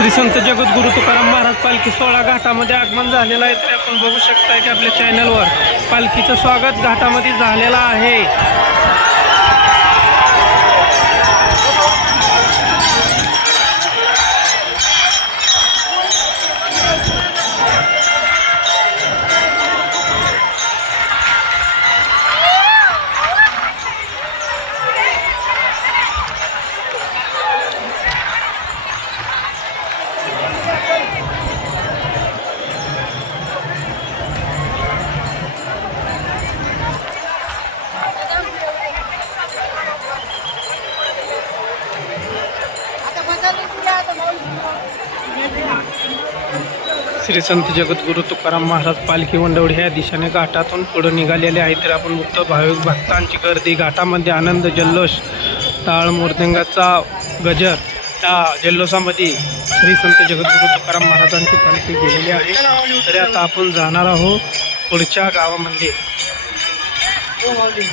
श्री संत जगद्गुरु तुकाराम महाराज पालखी सोळा घाटामध्ये आगमन झालेलं आहे. तर आपण बघू शकता की आपल्या चॅनलवर पालखीचं स्वागत घाटामध्ये झालेलं आहे. श्री संत जगद्गुरु तुकाराम महाराज पालखी वंडवडी ह्या दिशेने घाटातून पुढे निघालेले आहे तर आपण मुक्त भाविक भक्तांची गर्दी घाटामध्ये आनंद जल्लोष टाळ मूर्तिंगाचा गजर त्या जल्लोषामध्ये श्री संत जगद्गुरु तुकाराम महाराजांची पालखी गेलेली आहे. तरी आता आपण जाणार आहोत पुढच्या गावामध्ये.